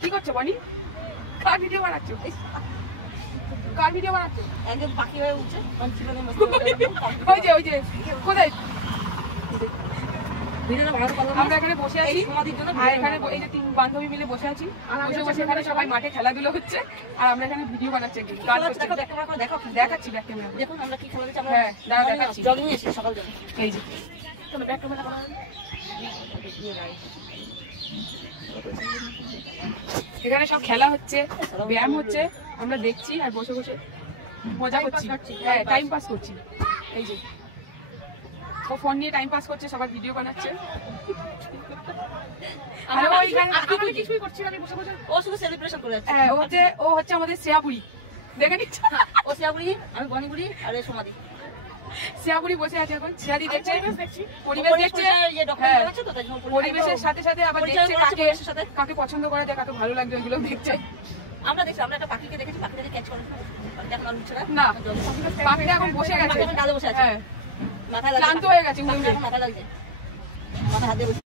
কি করছো বনি? কার ভিডিও বানাচ্ছো? কার ভিডিও বানাচ্ছো? একদম পাখি হয়ে উঠছে। ওই যে কোথায়? আমরা এখানে বসে আছি আর এখানে এই যে 3 বান্ধবী মিলে বসে আছি। বসে এখানে সবাই মাঠে খেলাধুলো হচ্ছে আর আমরা এখানে ভিডিও বানাচ্ছি। দেখাচ্ছি ব্যাক ক্যামেরা। দেখুন আমরা কি খেলা দিচ্ছি। হ্যাঁ দেখাচ্ছি। জগিং এসে সকাল জগিং। এই যে চলো ব্যাক ক্যামেরা করা। এখানে সব খেলা হচ্ছে, ব্যায়াম হচ্ছে, আমরা দেখছি আর বসে বসে মজা করছি। হ্যাঁ টাইম পাস করছি। এই যে ও ফোন নিয়ে টাইম পাস করছে, সবার ভিডিও বানাচ্ছে। কিছুই করছি না, আমি বসে বসে ও শুধু সেলিব্রেশন করে যাচ্ছে। হ্যাঁ ও হচ্ছে আমাদের শ্রেয়াপুরি, দেখে নিচ্ছে। ও শ্রেয়াপুরি, আমি বনিপুরি আর এ সোমাদি। শ্রেয়াপুরি বসে আছে এখন, শ্রেয়াদি দেখছে পরিবেশ দেখছে। পরিবেশের সাথে সাথে আবার দেখছে কাকে পছন্দ করা যায়, কাকে ভালো লাগছে ওইগুলো দেখছে। আমরা দেখছি, আমরা একটা পাখিকে দেখেছি, পাখিটাকে ক্যাচ করে না, পাখিটা এখন বসে গেছে, ডালে বসে আছে। হ্যাঁ মাথায় ক্লান্ত হয়ে গেছে, মাথায় লাগছে, মাথায় হাত দিয়ে